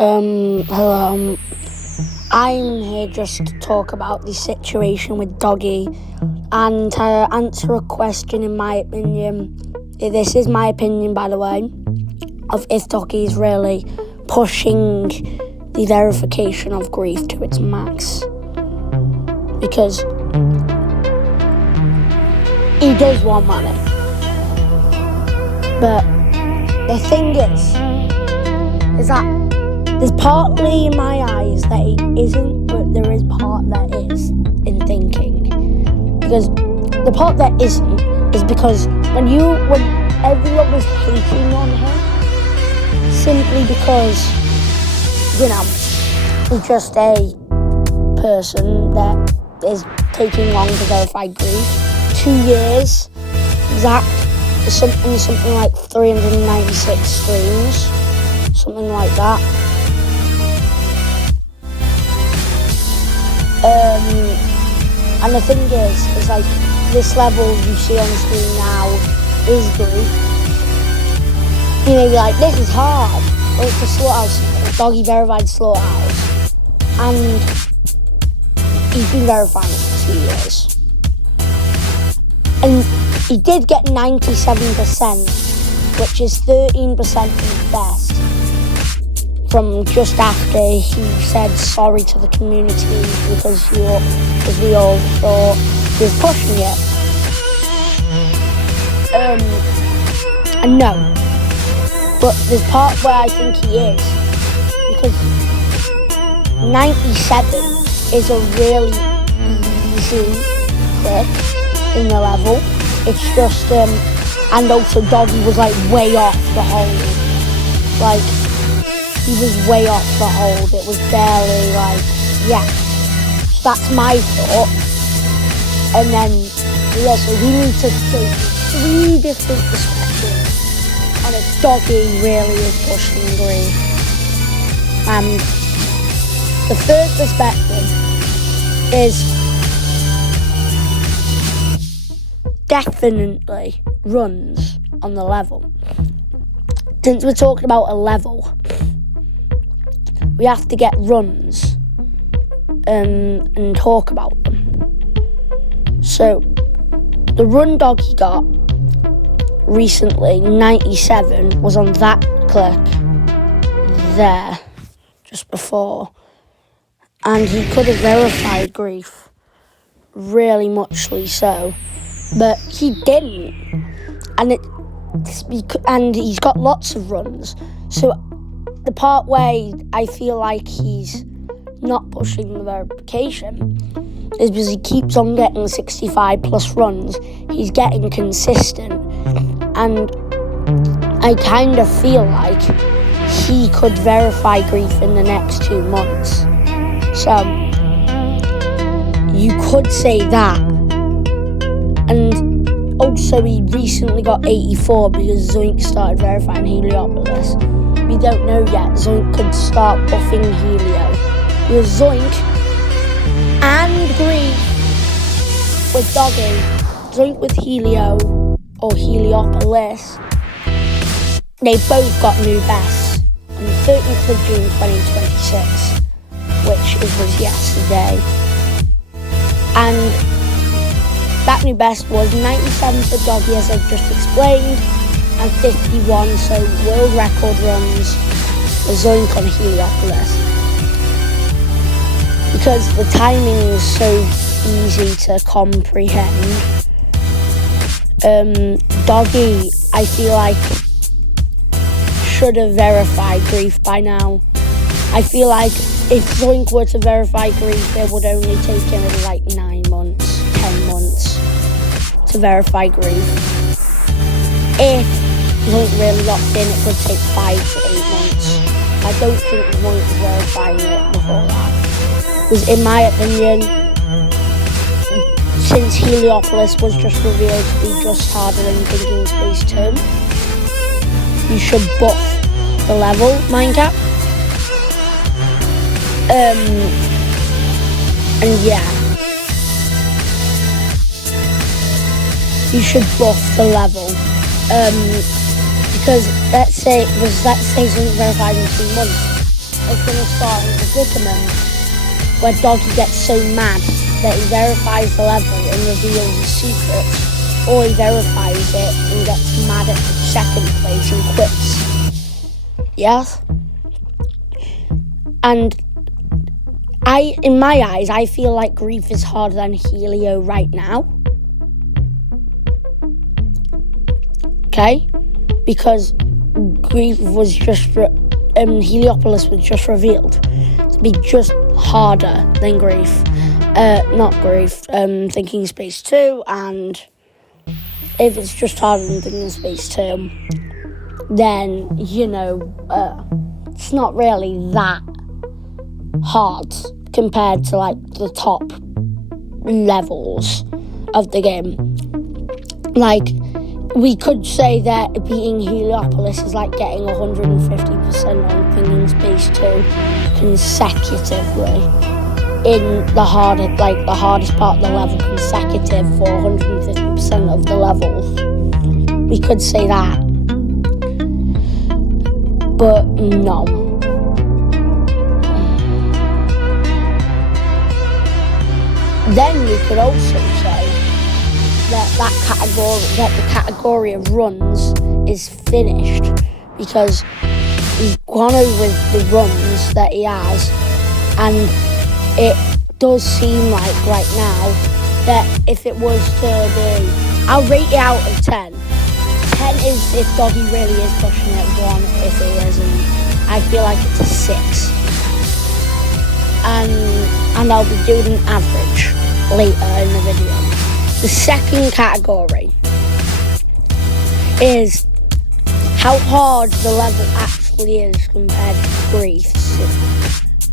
Hello. I'm here just to talk about the situation with Doggie and to answer a question in my opinion. This is my opinion, by the way, of if Doggie is really pushing the verification of grief to its max. Because he does want money. But the thing is that there's partly in my eyes that he isn't, but there is part that is in thinking. Because the part that isn't is because when everyone was hating on him, simply because, he's just a person that is taking long to verify grief. 2 years, exact, is something like 396 streams, something like that. And the thing is like this level you see on the screen now is grief. You may be like, this is hard. Well, it's a slaughterhouse, Doggie verified slaughterhouse, and he's been verifying it for 2 years. And he did get 97%, which is 13% of best. From just after he said sorry to the community because we all thought he was pushing it. And no, but there's part where I think he is, because 97 is a really easy click in the level. It's just and also Doggie was like way off the hold, like. He was way off the hold. It was barely like, yeah. So that's my thought. And then, so we need to take 3 different perspectives on if Doggie really is pushing grief. The first perspective is definitely runs on the level. Since we're talking about a level, we have to get runs and talk about them. So, the run Doggie got recently, 97, was on that click there, just before. And he could have verified grief, really muchly so. But he didn't. And he's got lots of runs. So, the part where I feel like he's not pushing the verification is because he keeps on getting 65 plus runs. He's getting consistent. And I kind of feel like he could verify grief in the next 2 months. So you could say that. And also he recently got 84 because Zoink started verifying Heliopolis. We don't know yet. Zoink could start buffing Helio. Because Zoink and Grief with Doggie, Zoink with Helio or Heliopolis, they both got new bests on the 13th of June 2026, which was yesterday. And that new best was 97 for Doggie, as I've just explained, and 51, so world record runs for Zoink on Heliopolis. Because the timing is so easy to comprehend. Doggie, I feel like, should have verified grief by now. I feel like if Zoink were to verify grief, it would only take him like 9 months, 10 months to verify grief. If Zoink really locked in, it could take 5 to 8 months. I don't think Zoink is verifying it before that. Because in my opinion, since Heliopolis was just revealed to be just harder than Thinking Space 2, you should buff the level, Mindcap. And yeah, you should buff the level. Because let's say Zoink verified in 2 months, is going to start in predicament where Doggie gets so mad that he verifies the level and reveals his secrets, or he verifies it and gets mad at the second place and quits. Yes? And in my eyes, I feel like Grief is harder than Helio right now. Okay? Because Grief was just, Heliopolis was just revealed to be just harder than Grief. Not Grief, Thinking Space 2, and if it's just harder than Thinking Space 2, then, it's not really that hard compared to, like, the top levels of the game. Like, we could say that beating Heliopolis is like getting 150% on Thinking Space 2 consecutively in the hardest part of the level consecutive for 150% of the levels. We could say that. But no. Then we could also say that the category of runs is finished, because he's gone over the runs that he has, and it does seem like right now that if it was to be, I'll rate it out of 10. 10 is if Doggie really is pushing it, 1 if he isn't. I feel like it's a 6. And I'll be doing an average later in the video. The second category is how hard the level actually is compared to Grief,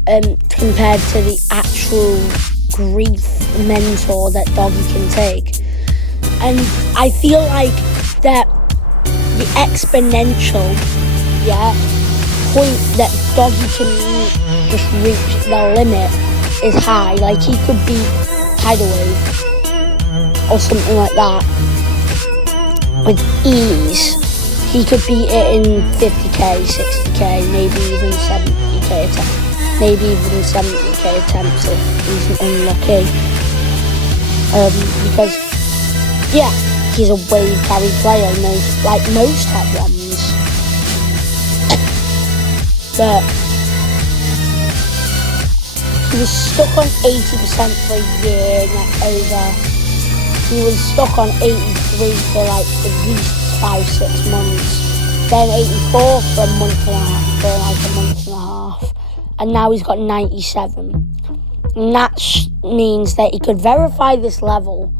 compared to the actual Grief mentor that Doggie can take. And I feel like that the exponential point that Doggie can just reach the limit is high. Like, he could beat Tidal Wave or something like that with ease. He could beat it in 50k, 60k, maybe even 70k attempts. Maybe even 70k attempts if he's unlucky. Because, he's a wave carry player, like most Type 1s. But he was stuck on 80% for a year, not over. He was stuck on 83 for like at least 5-6 months. Then 84 for a month and a half. And now he's got 97. And that means that he could verify this level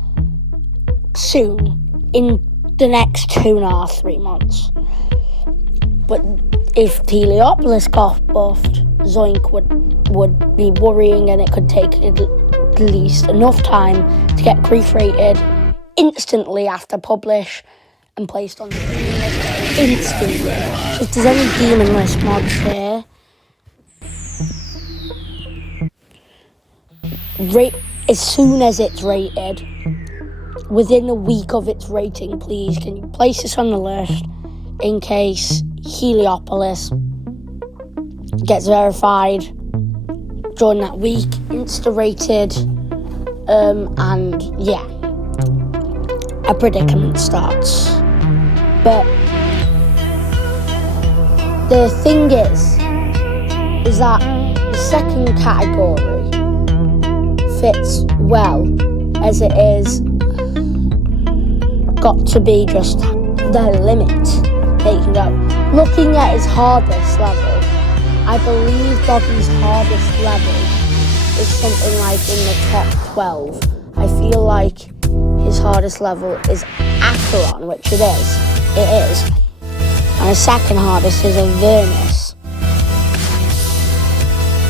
soon, in the next 2.5-3 months. But if Heliopolis got buffed, Zoink would be worrying, and it could take at least enough time to get Grief rated instantly after publish and placed on the demon list instantly. If there's any demon list mods here, as soon as it's rated, within a week of its rating, please can you place this on the list in case Heliopolis gets verified during that week, insta-rated, and a predicament starts. But the thing is that the second category fits well, as it is got to be just the limit that you can go. Looking at his hardest level, I believe Doggie's hardest level is something like in the top 12. I feel like his hardest level is Acheron, which it is. And his second hardest is Avernus.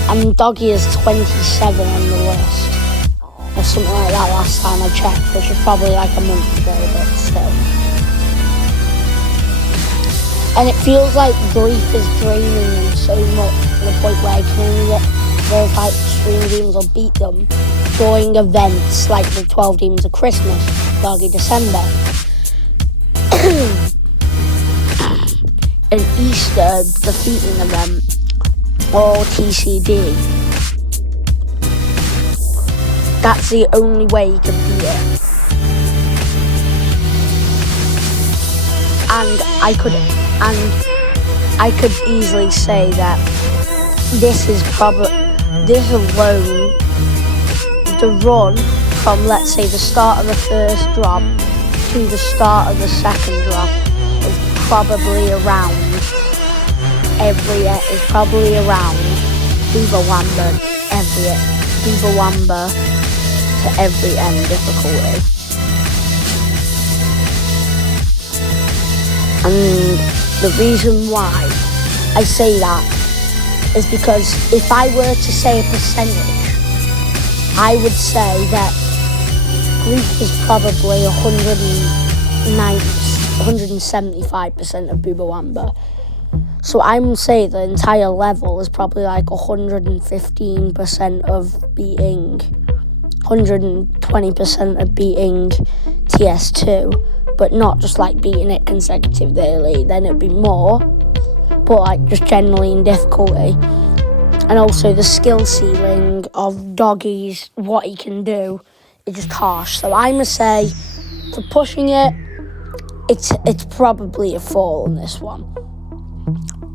And Doggie is 27 on the list, or something like that last time I checked, which was probably like a month ago, but still. And it feels like Grief is draining him so much to the point where he can only get verified extreme demons or beat them during events like the 12 Demons of Christmas, Doggie December, and Easter defeating event, or TCD. That's the only way you can beat it. And I could easily say that this alone, the run from, let's say, the start of the first drop to the start of the second drop is probably around Booba Wamba to every end difficulty. And the reason why I say that is because if I were to say a percentage, I would say that Grief is probably 175% of Booba Wamba. So I'm going to say the entire level is probably like 115% of beating, 120% of beating TS2, but not just like beating it consecutively, then it'd be more, but like just generally in difficulty. And also the skill ceiling of Doggie's, what he can do, is just harsh. So I'm going to say, for pushing it, it's probably a 4 on this one.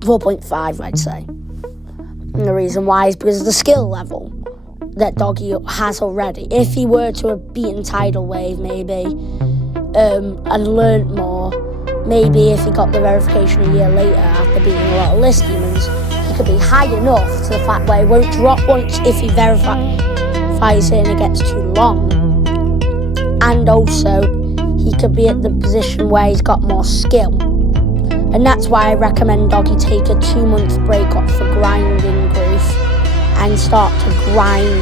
4.5, I'd say. And the reason why is because of the skill level that Doggie has already. If he were to have beaten Tidal Wave, maybe, and learnt more, maybe if he got the verification a year later after beating a lot of list demons, he could be high enough to the fact where he won't drop once if he verifies it and it gets too long. And also, he could be at the position where he's got more skill. And that's why I recommend Doggie take a 2-month break off for grinding Grief and start to grind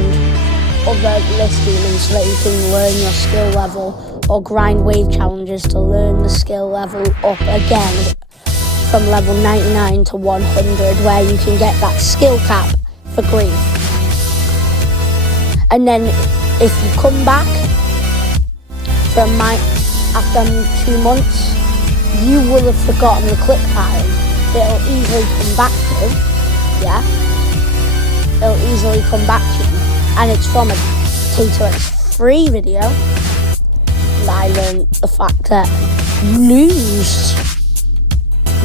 other list demons so that you can learn your skill level, or grind wave challenges to learn the skill level up again from level 99 to 100, where you can get that skill cap for Grief. And then if you come back after 2 months, you will have forgotten the click pattern. It'll easily come back to you, yeah? It'll easily come back to you. And it's from a Tato-X3 video that I learned the fact that you lose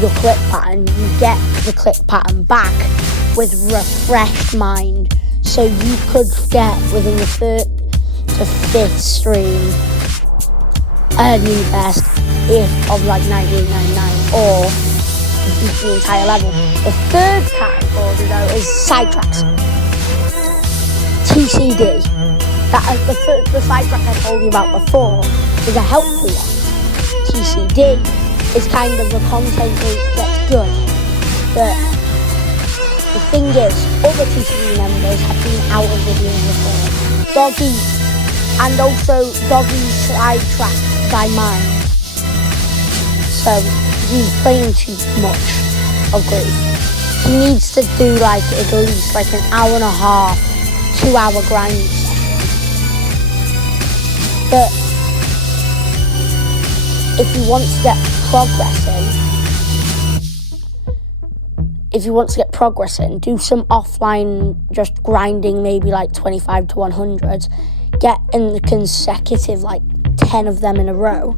your click pattern, you get the click pattern back with refreshed mind. So you could get within the 3rd to 5th stream a new best of like 98.99 or beat the entire level. The 3rd category though is sidetracks. TCD. That is the sidetrack I told you about before is a helpful one. TCD is kind of the content that's good. But the thing is, other TCD members have been out of videos before. Doggie, and also Doggie sidetracked by mind. So he's playing too much of Grief. He needs to do like at least like an hour and a half, 2-hour grinding session. But if he wants to get progressing, do some offline just grinding, maybe like 25 to 100. Get in the consecutive like 10 of them in a row.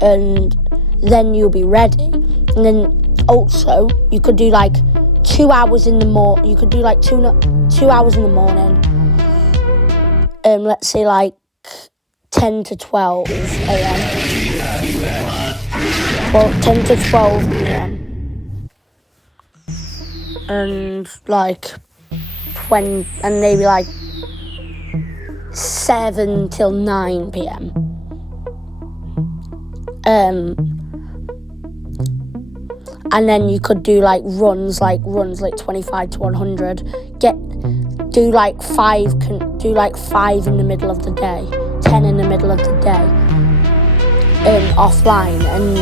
And then you'll be ready. And then also you could do like 2 hours in the morning. You could do like 2 hours in the morning. Let's say like 10 to 12 a.m. Well, 10 to 12 p.m. And like 20, and maybe like 7 till 9 p.m. And then you could do like runs like 25 to 100. Do like 5 in the middle of the day, 10 in the middle of the day, offline and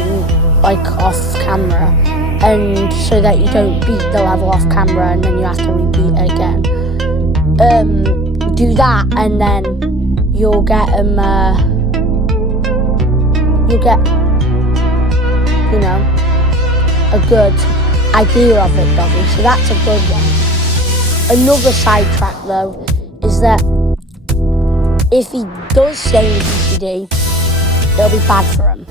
like off camera, and so that you don't beat the level off camera and then you have to repeat it again. Do that, and then you'll get a good idea of it, Doggie, so that's a good one. Another sidetrack, though, is that if he does stay in PCD, it'll be bad for him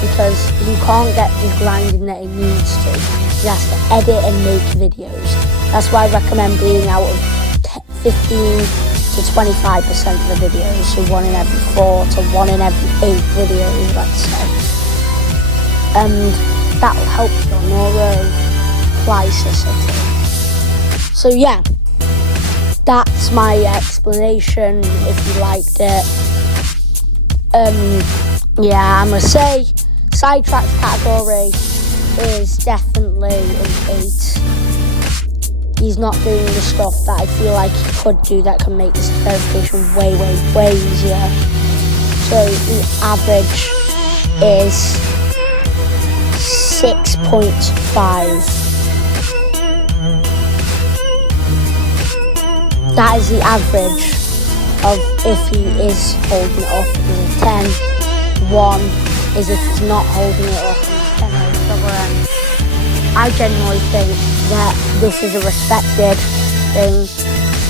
because he can't get the grinding that he needs to. He has to edit and make videos. That's why I recommend being out of 15 to 25% of the videos, so 1 in every 4 to 1 in every 8 videos, let's say. And that'll help your neuroplasticity. So yeah, that's my explanation if you liked it. Yeah, I'm gonna say sidetrack category is definitely an 8. He's not doing the stuff that I feel like he could do that can make this verification way easier. So the average is 6.5. That is the average of if he is holding it up. Is a 10. 1 is if he's not holding it up. And 10 over the other end. I genuinely think that this is a respected thing.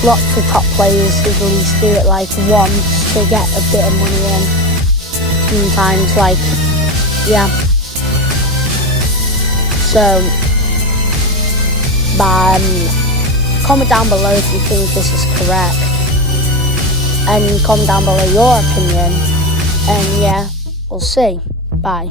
Lots of top players at least do it like once to get a bit of money in. Sometimes, like, yeah. So, comment down below if you think this is correct. And comment down below your opinion. And yeah, we'll see. Bye.